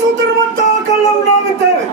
ಸುಧೀರ್ ಮಂತ ಕಲ್ಲ ಉಣ್ಣಾಗುತ್ತೇವೆ